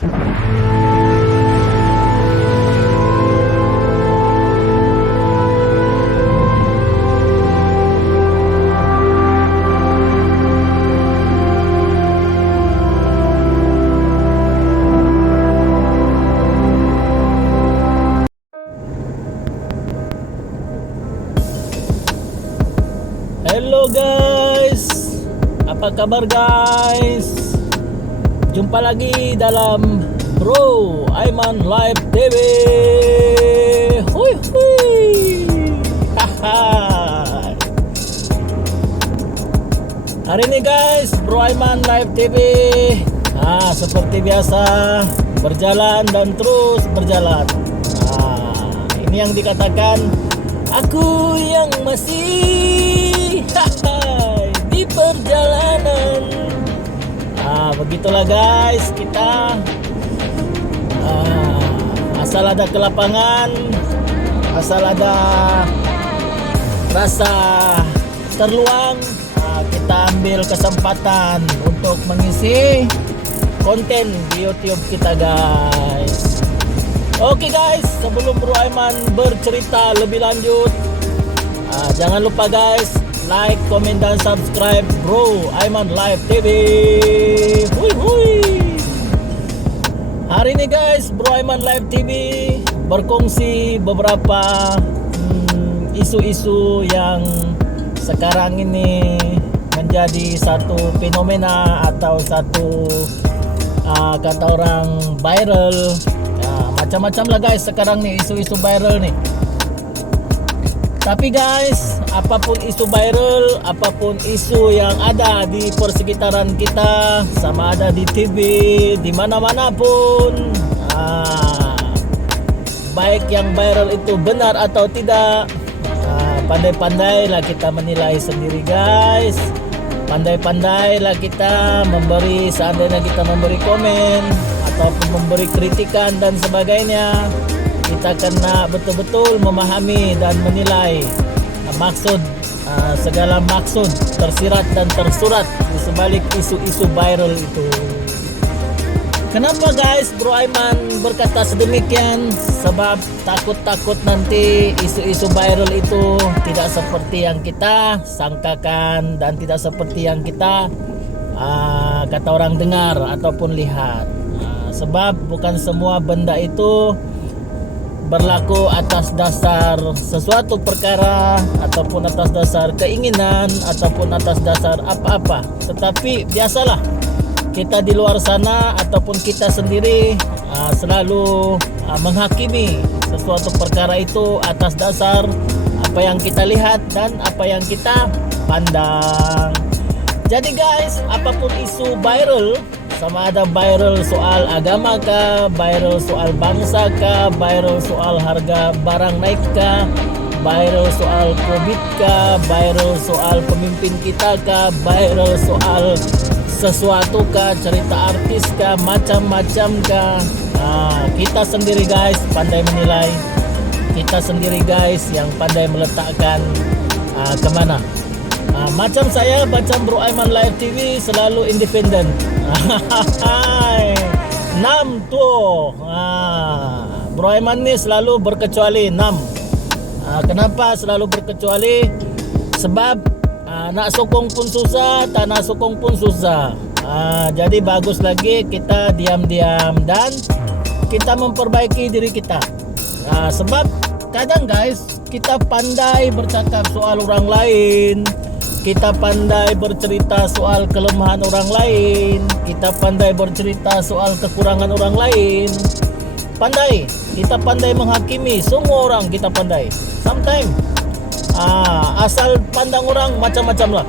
Hello guys, apa kabar guys? Jumpa lagi dalam Bro Aiman Live TV. Hui hui. Haha. Hari ini guys, Bro Aiman Live TV. Seperti biasa, berjalan dan terus berjalan. Ini yang dikatakan aku yang masih di perjalanan. Begitulah guys, kita asal ada ke lapangan, asal ada rasa terluang, kita ambil kesempatan untuk mengisi konten di YouTube kita guys. Oke guys, sebelum Bro Aiman bercerita lebih lanjut, jangan lupa guys, like, komen, dan subscribe Bro Aiman Live TV. Hui hui. Hari ini guys, Bro Aiman Live TV berkongsi beberapa isu-isu yang sekarang ini menjadi satu fenomena atau satu kata orang viral. Macam-macam lah guys sekarang nih isu-isu viral nih. Tapi guys, apapun isu viral, apapun isu yang ada di persekitaran kita, sama ada di TV, di mana-mana pun, baik yang viral itu benar atau tidak, pandai-pandailah kita menilai sendiri guys. Pandai-pandailah kita memberi, seandainya kita memberi komen ataupun memberi kritikan dan sebagainya, kita kena betul-betul memahami dan menilai maksud, segala maksud tersirat dan tersurat di sebalik isu-isu viral itu. Kenapa guys Bro Aiman berkata sedemikian? Sebab takut-takut nanti isu-isu viral itu tidak seperti yang kita sangkakan dan tidak seperti yang kita kata orang dengar ataupun lihat. Sebab bukan semua benda itu berlaku atas dasar sesuatu perkara ataupun atas dasar keinginan ataupun atas dasar apa-apa. Tetapi biasalah kita di luar sana ataupun kita sendiri selalu menghakimi sesuatu perkara itu atas dasar apa yang kita lihat dan apa yang kita pandang. Jadi guys, apapun isu viral, sama ada viral soal agama kah, viral soal bangsa kah, viral soal harga barang naik kah, viral soal COVID kah, viral soal pemimpin kita kah, viral soal sesuatu kah, cerita artis kah, macam-macam kah, kita sendiri guys pandai menilai, kita sendiri guys yang pandai meletakkan kemana. Macam saya, macam Bro Aiman Live TV selalu independen. Nam tuh, Bro Aiman ni selalu berkecuali nam. Kenapa selalu berkecuali? Sebab nak sokong pun susah, tak nak sokong pun susah. Jadi bagus lagi kita diam-diam dan kita memperbaiki diri kita. Sebab kadang guys kita pandai bercakap soal orang lain, kita pandai bercerita soal kelemahan orang lain, kita pandai bercerita soal kekurangan orang lain. Pandai, kita pandai menghakimi semua orang, kita pandai. Sometimes asal pandang orang macam-macam lah.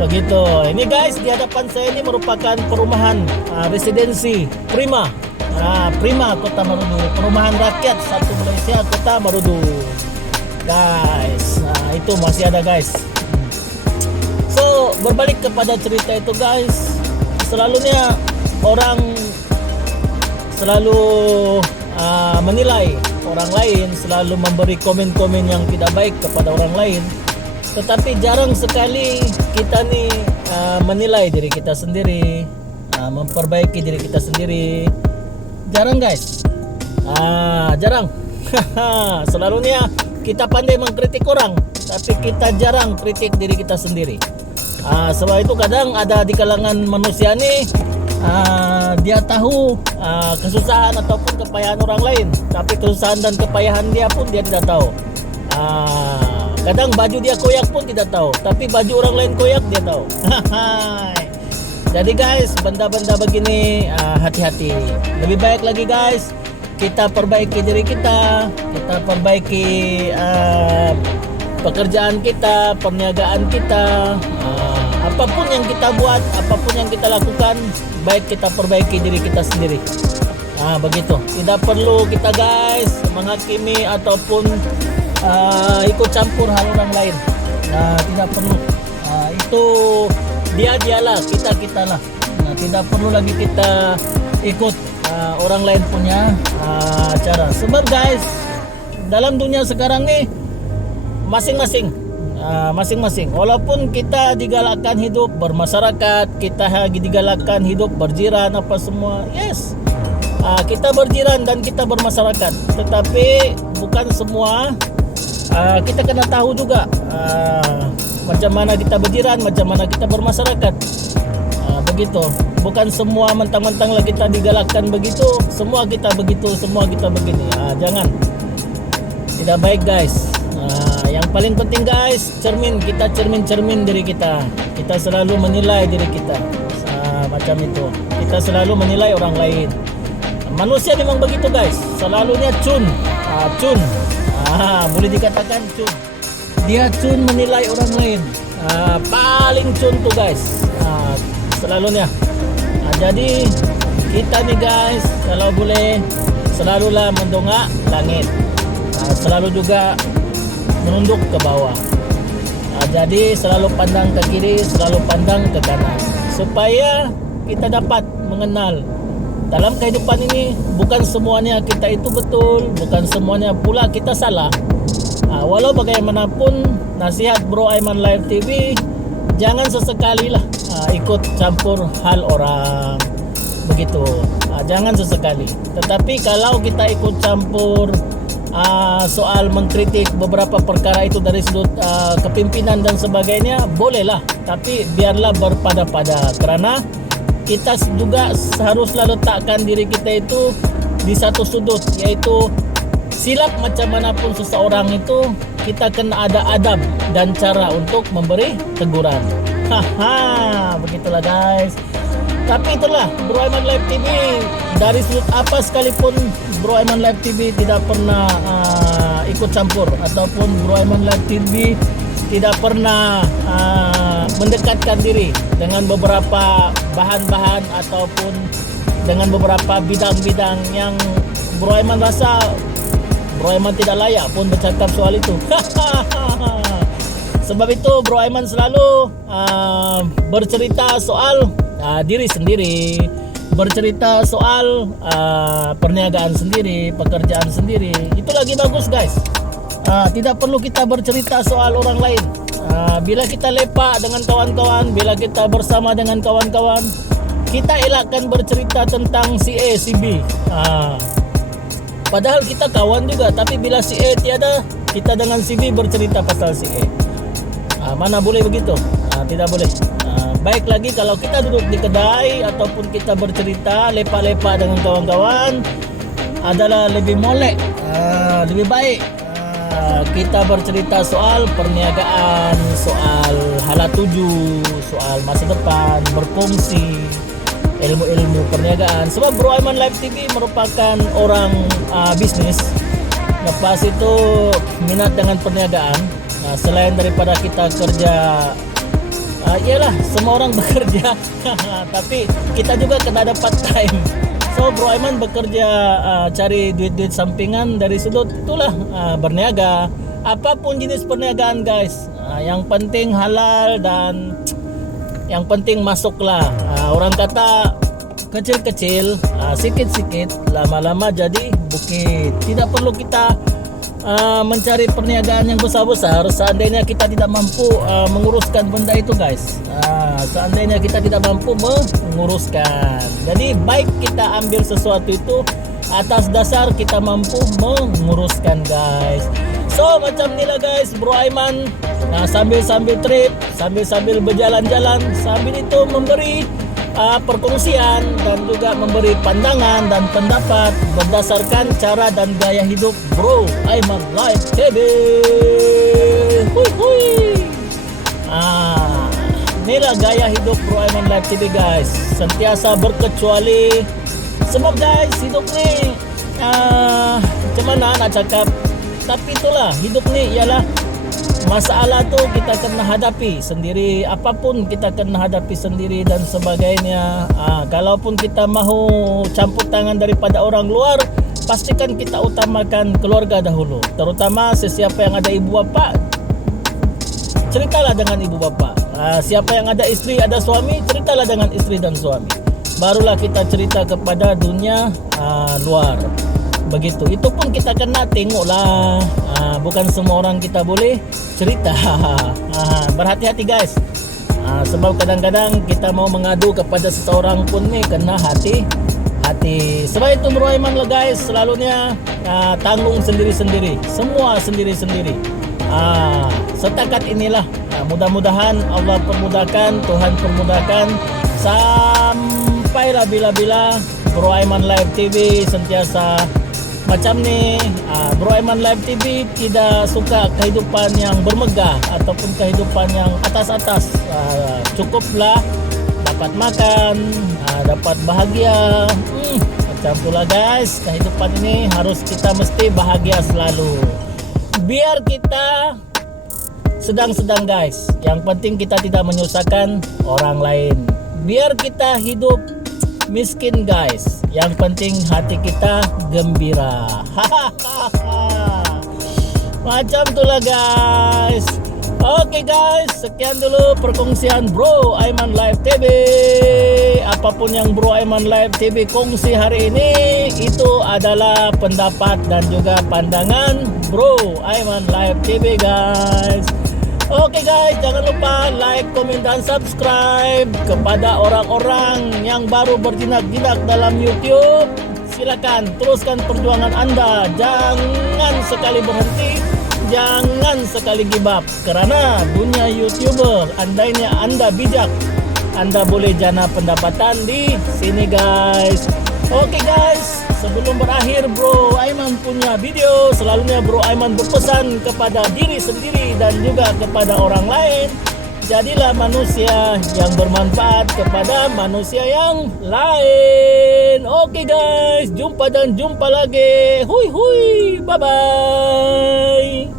Begitu. Ini guys, di hadapan saya ini merupakan perumahan residensi Prima. Prima Kota Marudu, perumahan rakyat satu Malaysia Kota Marudu. Guys, itu masih ada guys. So berbalik kepada cerita itu guys, selalunya orang selalu menilai orang lain, selalu memberi komen-komen yang tidak baik kepada orang lain. Tetapi jarang sekali kita nih menilai diri kita sendiri, memperbaiki diri kita sendiri. Jarang guys, jarang. Selalunya kita pandai mengkritik orang, tapi kita jarang kritik diri kita sendiri. Sebab itu kadang ada di kalangan manusia nih, dia tahu kesusahan ataupun kepayahan orang lain, tapi kesusahan dan kepayahan dia pun dia tidak tahu. Kadang baju dia koyak pun tidak tahu, tapi baju orang lain koyak dia tahu. Jadi guys, benda-benda begini hati-hati. Lebih baik lagi guys, kita perbaiki diri kita perbaiki pekerjaan kita, perniagaan kita, apapun yang kita buat, apapun yang kita lakukan, baik kita perbaiki diri kita sendiri. Begitu. Tidak perlu kita guys menghakimi ataupun ikut campur hal orang lain. Tidak perlu. Itu dialah, kita lah. Tidak perlu lagi kita ikut orang lain punya cara. Sebab guys, dalam dunia sekarang nih masing-masing, walaupun kita digalakkan hidup bermasyarakat, kita digalakkan hidup berjiran apa semua, yes, kita berjiran dan kita bermasyarakat, tetapi bukan semua. Kita kena tahu juga macam mana kita berjiran, macam mana kita bermasyarakat. Begitu. Bukan semua mentang-mentang lah kita digalakkan begitu, semua kita begitu, semua kita begini. Jangan. Tidak baik guys. Yang paling penting guys, kita cermin diri kita. Kita selalu menilai diri kita. Macam itu. Kita selalu menilai orang lain. Manusia memang begitu guys. Selalunya cun. Boleh dikatakan cun. Dia cun menilai orang lain. Paling cun tuh guys. Selalunya. Jadi kita nih guys, kalau boleh selalulah mendongak langit. Selalu juga menunduk ke bawah. Jadi selalu pandang ke kiri, selalu pandang ke kanan, supaya kita dapat mengenal dalam kehidupan ini bukan semuanya kita itu betul, bukan semuanya pula kita salah. Walau bagaimanapun nasihat Bro Aiman Live TV, jangan sesekali lah ikut campur hal orang begitu. Jangan sesekali. Tetapi kalau kita ikut campur soal mengkritik beberapa perkara itu dari sudut kepimpinan dan sebagainya, bolehlah, tapi biarlah berpada-pada, karena kita juga haruslah letakkan diri kita itu di satu sudut, yaitu silap macam manapun seseorang itu, kita kena ada adab dan cara untuk memberi teguran. Begitulah guys. Tapi itulah Bro Aiman Live TV, dari sudut apa sekalipun Bro Aiman Live TV tidak pernah ikut campur, ataupun Bro Aiman Live TV tidak pernah mendekatkan diri dengan beberapa bahan-bahan ataupun dengan beberapa bidang-bidang yang Bro Aiman rasa Bro Aiman tidak layak pun bercakap soal itu. Sebab itu Bro Aiman selalu bercerita soal diri sendiri, bercerita soal perniagaan sendiri, pekerjaan sendiri. Itu lagi bagus guys. Tidak perlu kita bercerita soal orang lain. Bila kita lepak dengan kawan-kawan, bila kita bersama dengan kawan-kawan, kita elakkan bercerita tentang si A, si B. Padahal kita kawan juga, tapi bila si A tiada, kita dengan si B bercerita pasal si A. Mana boleh begitu? Tidak boleh. Baik lagi kalau kita duduk di kedai ataupun kita bercerita lepak-lepak dengan kawan-kawan, adalah lebih molek, lebih baik kita bercerita soal perniagaan, soal hala tuju, soal masa depan, berkongsi ilmu-ilmu perniagaan. Sebab Bro Aiman Live TV merupakan orang bisnis. Lepas itu minat dengan perniagaan. Selain daripada kita kerja, iyalah semua orang bekerja, tapi kita juga kena ada part time. So Bro Aiman bekerja, cari duit-duit sampingan dari sudut itulah berniaga. Apapun jenis perniagaan guys, yang penting halal dan yang penting masuklah. Orang kata kecil-kecil, sikit-sikit, lama-lama jadi bukit. Tidak perlu kita mencari perniagaan yang besar-besar seandainya kita tidak mampu menguruskan benda itu guys. seandainya kita tidak mampu menguruskan. Jadi baik kita ambil sesuatu itu atas dasar kita mampu menguruskan, guys. So macam inilah guys, Bro Aiman. Nah, sambil trip, sambil berjalan-jalan, sambil itu memberi perkongsian dan juga memberi pandangan dan pendapat berdasarkan cara dan gaya hidup Bro Aiman Live TV. Hui hui. Inilah gaya hidup Bro Aiman Live TV, guys. Sentiasa berkecuali. Sebab guys, hidup ni macam mana nak cakap, tapi itulah hidup ni ialah masalah tu kita kena hadapi sendiri, apapun kita kena hadapi sendiri dan sebagainya. Kalaupun kita mahu campur tangan daripada orang luar, pastikan kita utamakan keluarga dahulu. Terutama sesiapa yang ada ibu bapa, ceritalah dengan ibu bapa. Siapa yang ada isteri, ada suami, ceritalah dengan isteri dan suami. Barulah kita cerita kepada dunia luar. Begitu. Itu pun kita kena tengoklah. Bukan semua orang kita boleh cerita. Berhati-hati guys. Sebab kadang-kadang kita mau mengadu kepada seseorang pun ni kena hati-hati. Sebab itu Bro Aiman lah guys, selalunya tanggung sendiri-sendiri. Semua sendiri-sendiri. Setakat inilah. Mudah-mudahan Allah permudahkan, Tuhan permudahkan sampailah bila-bila Bro Aiman Live TV sentiasa macam ni. Bro Aiman Live TV tidak suka kehidupan yang bermegah ataupun kehidupan yang atas-atas. Cukuplah dapat makan, dapat bahagia. Macam itulah guys, kehidupan ini harus kita mesti bahagia selalu. Biar kita sedang-sedang guys, yang penting kita tidak menyusahkan orang lain. Biar kita hidup miskin guys, yang penting hati kita gembira. Macam itulah guys. Oke guys, sekian dulu perkongsian Bro Aiman Live TV. Apapun yang Bro Aiman Live TV kongsi hari ini, itu adalah pendapat dan juga pandangan Bro Aiman Live TV guys. Oke guys, jangan lupa like, komen dan subscribe. Kepada orang-orang yang baru berjinak-jinak dalam YouTube, silakan teruskan perjuangan Anda. Jangan sekali berhenti, jangan sekali give up. Kerana dunia YouTuber, andainya Anda bijak, Anda boleh jana pendapatan di sini guys. Oke guys, sebelum berakhir Bro Aiman punya video, selalunya Bro Aiman berpesan kepada diri sendiri dan juga kepada orang lain, jadilah manusia yang bermanfaat kepada manusia yang lain. Oke guys, jumpa dan jumpa lagi. Hui hui, bye bye.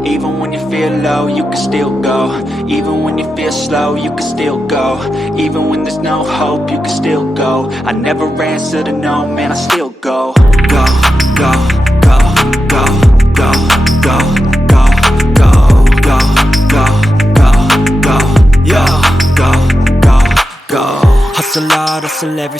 Even when you feel low, you can still go. Even when you feel slow, you can still go. Even when there's no hope, you can still go. I never answer to no, man, I still go. Go, go, go, go, go, go, go, go, go, go, go, go, yeah, go, go, go. Hustle hard, hustle every